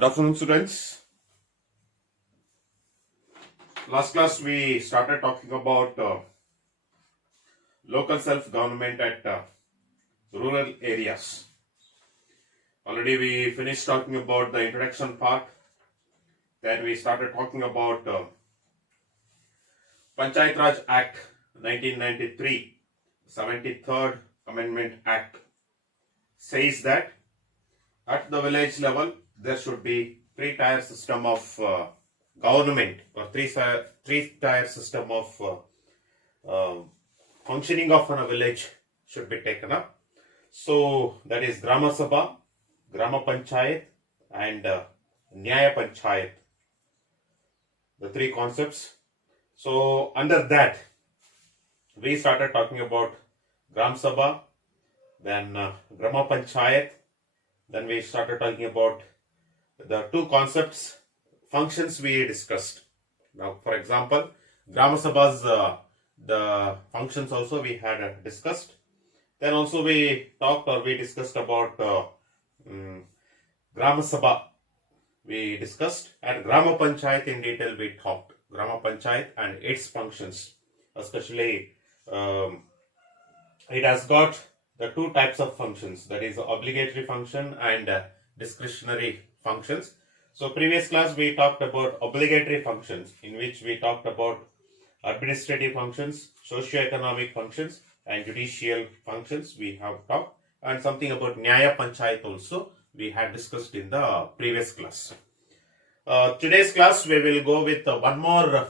Good afternoon, students. Last class we started talking about local self-government at rural areas. Already we finished talking about the introduction part. Then we started talking about Panchayat Raj Act 1993, 73rd Amendment Act says that at the village level there should be three-tier system of government or three-tier system of functioning of a village should be taken up. So that is Grama Sabha, Grama Panchayat and Nyaya Panchayat, the three concepts. So under that we started talking about Gram Sabha, then Grama Panchayat, then we started talking about the two concepts, functions we discussed. Now, for example, Grama Sabha's the functions also we had discussed. Then also we discussed about Grama Sabha we discussed, and Grama Panchayat in detail we talked. Grama Panchayat and its functions, especially it has got the two types of functions, that is obligatory function and discretionary functions. So previous class we talked about obligatory functions, in which we talked about administrative functions, socio-economic functions and judicial functions we have talked, and something about Nyaya Panchayat also we had discussed in the previous class. Today's class we will go with one more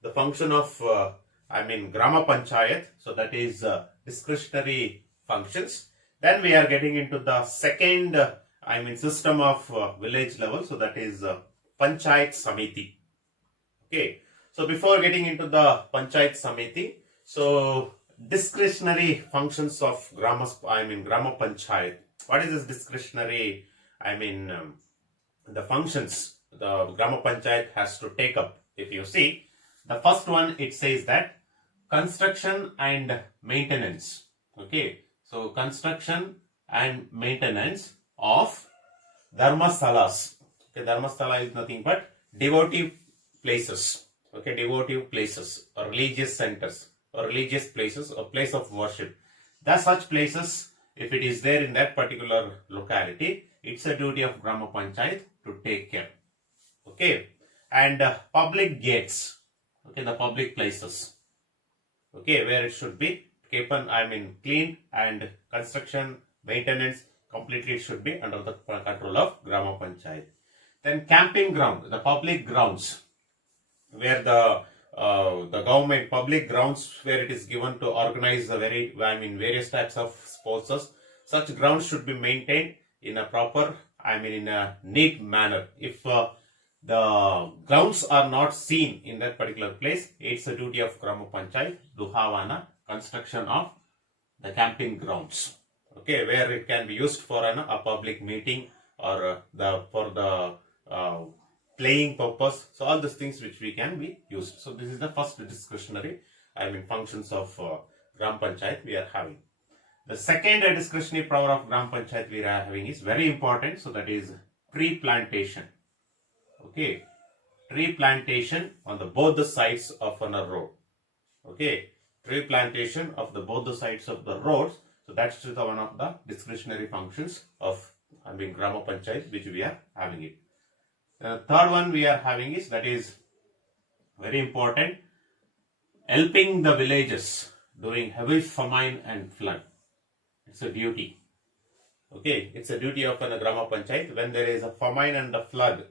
the function of Grama Panchayat, so that is discretionary functions. Then we are getting into the second system of village level, so that is Panchayat Samiti. Okay, so before getting into the Panchayat Samiti, so discretionary functions of Grama Panchayat. What is this discretionary? The functions the Grama Panchayat has to take up. If you see, the first one, it says that construction and maintenance. Okay, so construction and maintenance of dharmasalas. Okay, dharmasala is nothing but devotive places. Okay, devotive places or religious centers or religious places or place of worship. That such places, if it is there in that particular locality, it's a duty of Grama Panchayat to take care. Okay, and public gates. Okay, the public places. Okay, where it should be kept, clean, and construction, maintenance, completely it should be under the control of Grama Panchayat. Then camping ground, the public grounds, where the government public grounds where it is given to organize the various types of sports. Such grounds should be maintained in a proper, in a neat manner. If the grounds are not seen in that particular place, it's a duty of Grama Panchayat to have a construction of the camping grounds. Okay, where it can be used for a public meeting or for the playing purpose. So all these things which we can be used. So this is the first discretionary functions of Gram Panchayat we are having. The second discretionary power of Gram Panchayat we are having is very important. So that is tree plantation. Okay, tree plantation on both the sides of a road. Okay, tree plantation of both the sides of the roads. So that's one of the discretionary functions of Grama Panchayat which we are having it. The third one we are having is, that is very important, helping the villages during heavy famine and flood. It's a duty. Okay, it's a duty of a Grama Panchayat when there is a famine and a flood.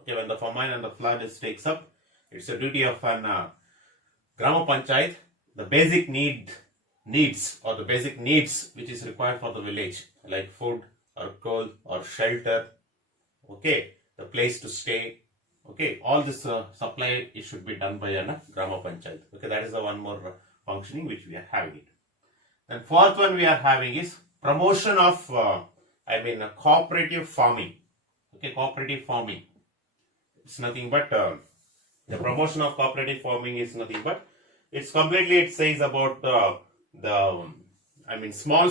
Okay, when the famine and the flood takes up, it's a duty of an Grama Panchayat, the basic needs which is required for the village, like food or coal or shelter. Okay, the place to stay. Okay, all this supply, it should be done by a Grama Panchayat. Okay, that is the one more functioning which we are having it. Then fourth one we are having is promotion of cooperative farming. Okay, cooperative farming. It's nothing but the promotion of cooperative farming is nothing but it's completely, it says about small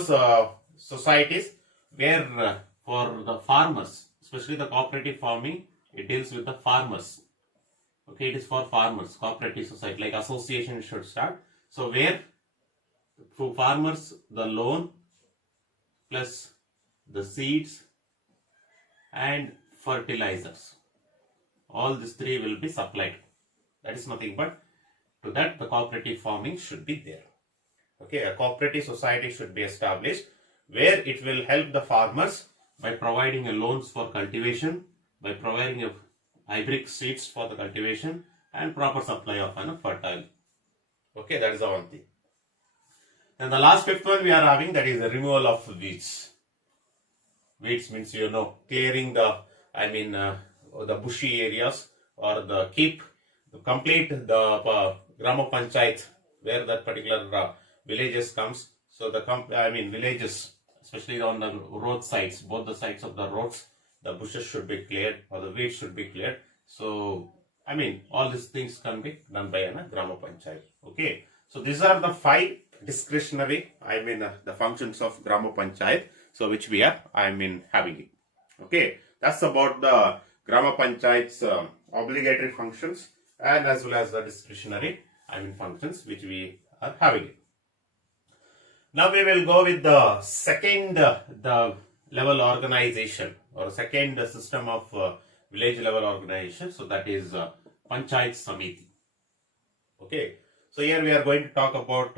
societies where for the farmers, especially the cooperative farming, it deals with the farmers. Okay, it is for farmers, cooperative society, like association should start. So where for farmers the loan plus the seeds and fertilizers, all these three will be supplied. That is nothing but to that the cooperative farming should be there. Okay, a cooperative society should be established where it will help the farmers by providing a loans for cultivation, by providing a hybrid seeds for the cultivation and proper supply of fertile. Okay, that is the one thing. And the last fifth one we are having, that is the removal of weeds. Weeds means clearing the the bushy areas or the complete the Grama Panchayat where that particular villages comes. So the villages, especially on the road sides, both the sides of the roads, the bushes should be cleared or the weeds should be cleared. So all these things can be done by a Grama Panchayat. Okay, so these are the 5 discretionary the functions of Grama Panchayat, so which we are having it. Okay, that's about the Grama Panchayat's obligatory functions and as well as the discretionary functions which we are having it. Now we will go with the second the level organization or second system of village level organization. So that is Panchayat Samiti. Okay, so here we are going to talk about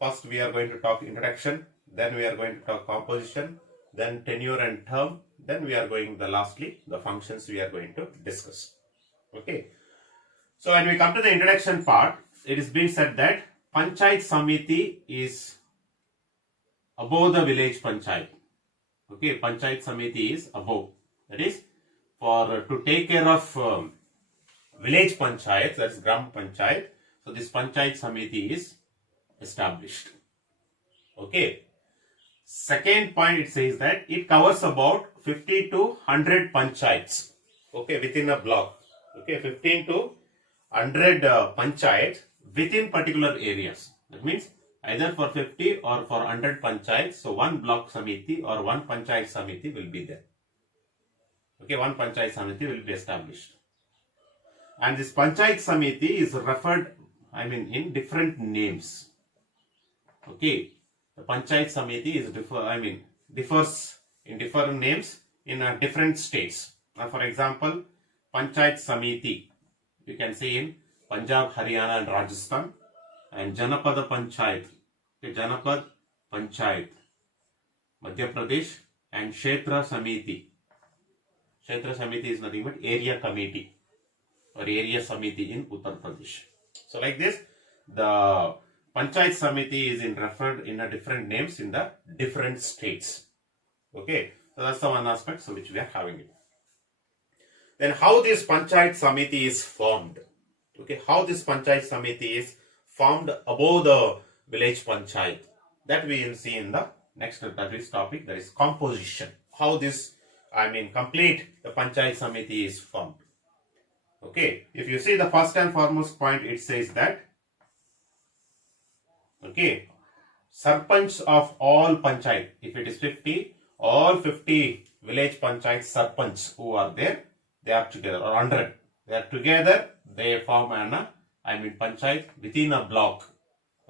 first we are going to talk introduction, then we are going to talk composition, then tenure and term, then we are going lastly the functions we are going to discuss. Okay, so when we come to the introduction part, it is being said that Panchayat Samiti is above the village panchayat. Okay, Panchayat Samiti is above. That is for to take care of village panchayats, that is Gram Panchayat. So this Panchayat Samiti is established. Okay. Second point, it says that it covers about 50 to 100 panchayats. Okay, within a block. Okay, 15 to 100 panchayats within particular areas. That means either for 50 or for 100 panchayats. So one block samiti or one panchayat samiti will be there. Okay, one panchayat samiti will be established. And this panchayat samiti is referred, in different names. Okay, the panchayat samiti is differs in different names in different states. Now, for example, panchayat samiti you can see in Punjab, Haryana and Rajasthan, and Janapada Panchayat, okay, Janapad Panchayat, Madhya Pradesh, and Kshetra Samiti. Kshetra Samiti is nothing but area committee or area samiti in Uttar Pradesh. So like this, the Panchayat Samiti is referred in a different names in the different states. Okay, so that's the one aspect so which we are having it. Then how this Panchayat Samiti is formed? Okay, how this Panchayat Samiti is formed above the village panchayat, that we will see in the next topic, that is composition. How this complete the Panchayat Samiti is formed. Okay, if you see the first and foremost point, it says that okay, Sarpanch of all panchayat, if it is 50, all 50 village panchayat Sarpanch who are there, they are together, or 100, they are together, they form an panchayat within a block.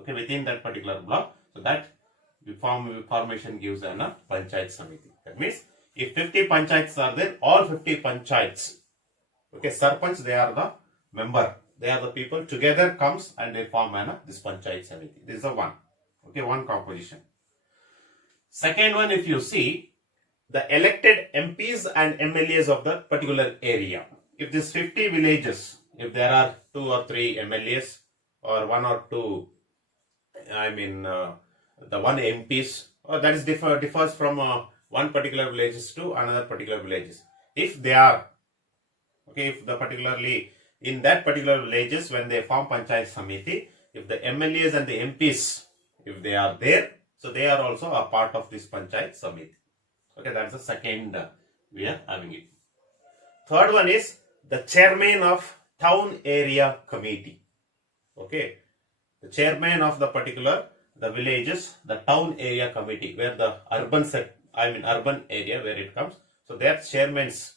Okay, within that particular block, so that formation gives an Panchayat Samiti. That means if 50 panchayats are there, all 50 panchayats, okay, Sarpanch, they are the member, they are the people together comes and they form this Panchayat Samiti. This is the one. Okay, one composition. Second one, if you see the elected MPs and MLAs of the particular area. If this 50 villages, if there are 2 or 3 MLAs or 1 or 2, the one MPs, or that is differs from one particular villages to another particular villages. If they are, okay, if the particularly in that particular villages when they form Panchayat Samiti, if the MLAs and the MPs, if they are there, so they are also a part of this Panchayat Samiti. Okay, that's the second we are having it. Third one is the chairman of town area committee. Okay, the chairman of the particular the villages, the town area committee where the urban urban area where it comes. So they are chairmans.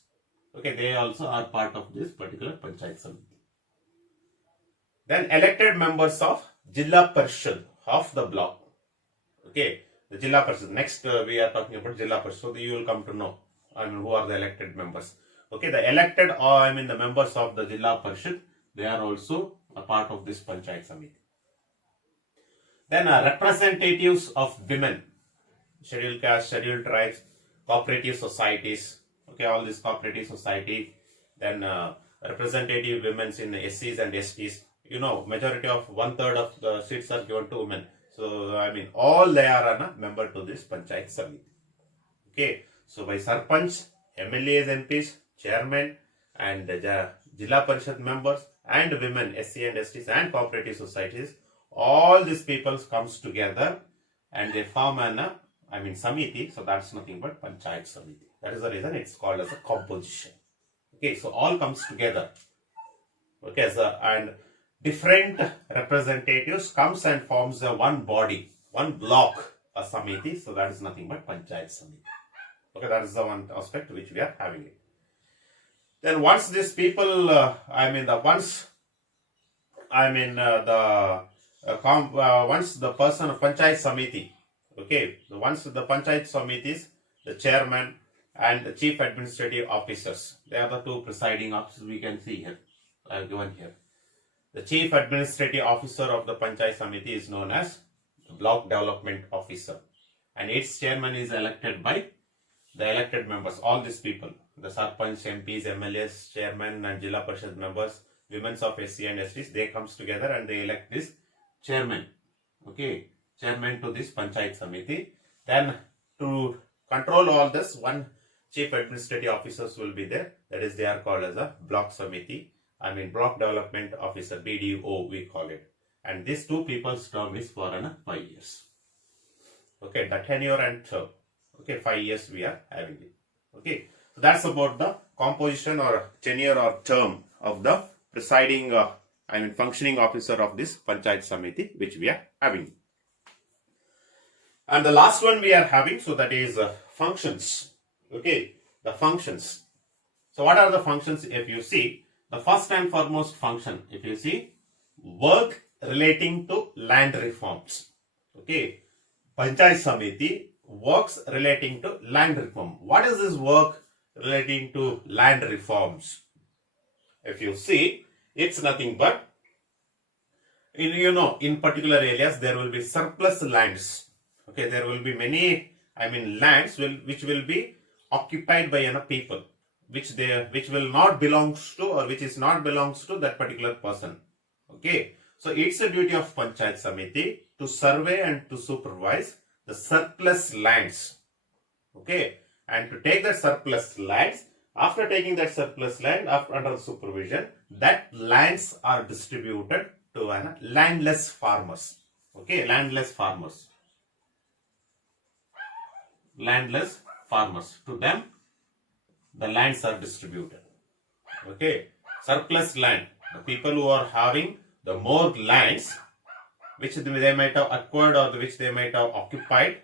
Okay, they also are part of this particular Panchayat Samiti. Then elected members of Jilla Parishad of the block. Okay, the Jilla Parishad. Next we are talking about Jilla Parishad. So you will come to know, who are the elected members. Okay, the elected or the members of the Jilla Parishad, they are also a part of this Panchayat Samiti. Then representatives of women, scheduled caste, scheduled tribes, cooperative societies. Okay, all these cooperative society. Then representative women in SCs and STs. Majority of 1/3 of the seats are given to women. So all they are a member to this Panchayat Samiti. Okay, so by Sarpanch, MLAs, MPs, chairman, and Jilla Parishad members, and women, SC and STs, and cooperative societies, all these people comes together and they form an Samiti. So that's nothing but Panchayat Samiti. That is the reason it's called as a composition. Okay, so all comes together. Okay, so and different representatives comes and forms a one body, one block, a Samiti. So that is nothing but Panchayat Samiti. Okay, that is the one aspect which we are having it. Then once these people, once the person of Panchayat Samiti, okay, once the Panchayat Samitis, the chairman and the chief administrative officers, they are the two presiding officers we can see here, given here. The chief administrative officer of the Panchayat Samiti is known as the block development officer, and its chairman is elected by the elected members, all these people, the Sarpanch, MPs, MLAs, chairman and Jilla Parishad members, women of SC and STs, they comes together and they elect this chairman. Okay, chairman to this Panchayat Samiti. Then to control all this, one chief administrative officers will be there. That is, they are called as a block Samiti. Block development officer, BDO we call it. And these two people's term is for 5 years. Okay, the tenure and term. Okay, 5 years we are having it. Okay, so that's about the composition or tenure or term of the presiding, functioning officer of this Panchayat Samiti, which we are having. And the last one we are having, so that is functions. Okay, the functions. So what are the functions? If you see, the first and foremost function, if you see, work relating to land reforms. Okay, Panchayat Samiti works relating to land reform. What is this work relating to land reforms? If you see, it's nothing but, in particular areas there will be surplus lands. Okay, there will be many, lands which will be occupied by people, which will not belongs to, or which is not belongs to that particular person. Okay, so it's a duty of Panchayat Samiti to survey and to supervise the surplus lands. Okay, and to take that surplus lands, after taking that surplus land under supervision, that lands are distributed to landless farmers. Okay, landless farmers. Landless farmers. To them, the lands are distributed. Okay, surplus land. The people who are having the more lands, which they might have acquired or which they might have occupied,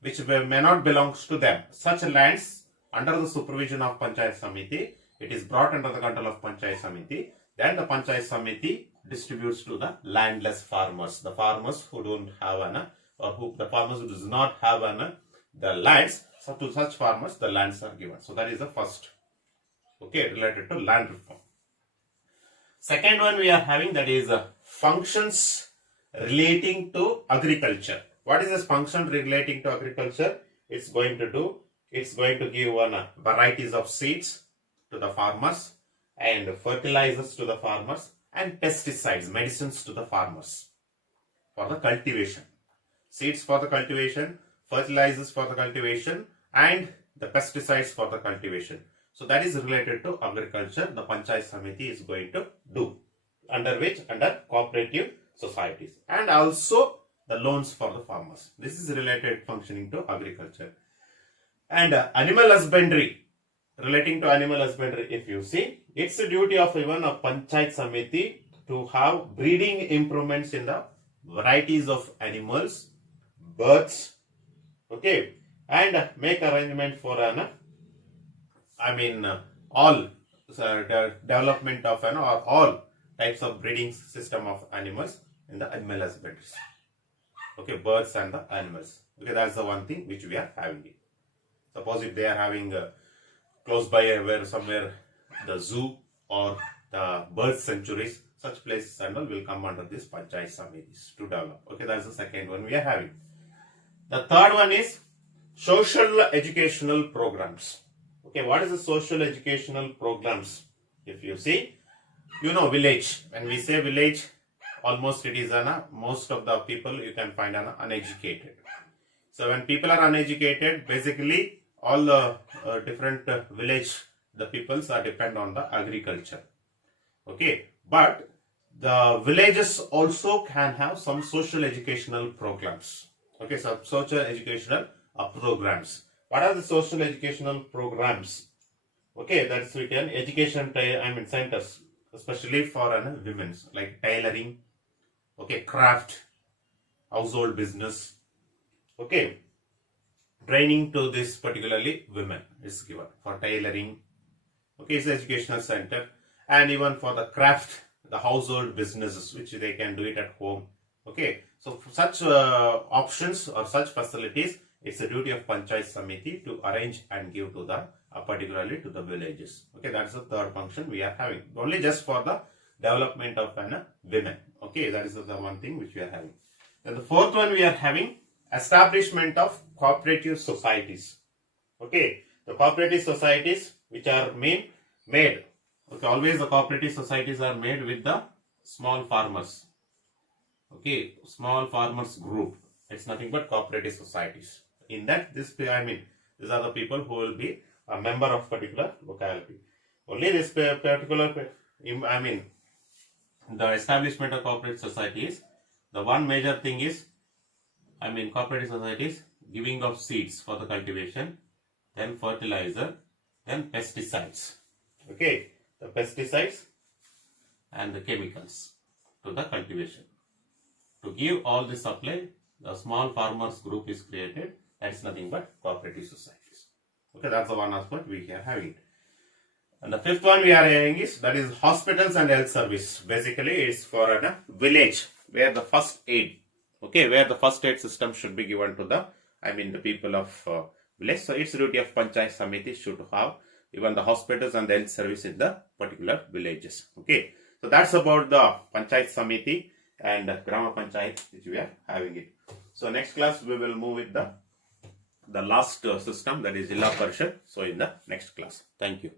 which may not belongs to them. Such lands, under the supervision of Panchayat Samiti, it is brought under the control of Panchayat Samiti. Then the Panchayat Samiti distributes to the landless farmers, the farmers who don't have the farmers who does not have the lands. So to such farmers, the lands are given. So that is the first. Okay, related to land reform. Second one we are having, that is functions relating to agriculture. What is this function relating to agriculture? It's going to give varieties of seeds to the farmers, and fertilizers to the farmers, and pesticides, medicines to the farmers for the cultivation. Seeds for the cultivation, fertilizers for the cultivation, and the pesticides for the cultivation. So that is related to agriculture. The Panchayat Samiti is going to do. Under which? Under cooperative societies. And also the loans for the farmers. This is related functioning to agriculture. And animal husbandry. Relating to animal husbandry, if you see, it's a duty of even a Panchayat Samiti to have breeding improvements in the varieties of animals, birds, okay, and make arrangement for all development of or all types of breeding system of animals in the animal husbandry. Okay, birds and the animals. Okay, that's the one thing which we are having it. Suppose if they are having close by where somewhere the zoo or the bird sanctuaries, such places and all will come under this Panchayat Samitis to develop. Okay, that's the second one we are having. The third one is social educational programs. Okay, what is the social educational programs? If you see, village. When we say village, almost it is most of the people you can find uneducated. So when people are uneducated, basically all the different village, the peoples are depend on the agriculture. Okay, but the villages also can have some social educational programs. Okay, so social educational programs. What are the social educational programs? Okay, that's written education, centers, especially for women, like tailoring, okay, craft, household business, okay, training to this particularly women is given for tailoring. Okay, it's educational center, and even for the craft, the household businesses which they can do it at home. Okay, so for such options or such facilities, it's the duty of Panchayat Samiti to arrange and give to the particularly to the villages. Okay, that's the third function we are having, only just for the development of women. Okay, that is the one thing which we are having. Then the fourth one we are having establishment of cooperative societies. Okay, the cooperative societies which are made. Okay, always the cooperative societies are made with the small farmers. Okay, small farmers group. It's nothing but cooperative societies. In that, these are the people who will be a member of particular locality. Only this particular, the establishment of cooperative societies, the one major thing is, cooperative societies giving of seeds for the cultivation, then fertilizer, then pesticides. Okay, the pesticides and the chemicals to the cultivation. To give all the supply, the small farmers group is created. That's nothing but cooperative societies. Okay, that's the one aspect we are having. And the fifth one we are having is, that is hospitals and health service. Basically, it's for a village where the first aid, okay, where the first aid system should be given to the, the people of village. So it's the duty of Panchayat Samiti should have even the hospitals and the health service in the particular villages. Okay, so that's about the Panchayat Samiti and Grama Panchayat which we are having it. So next class we will move with the last system, that is Jilla Parishad. So in the next class. Thank you.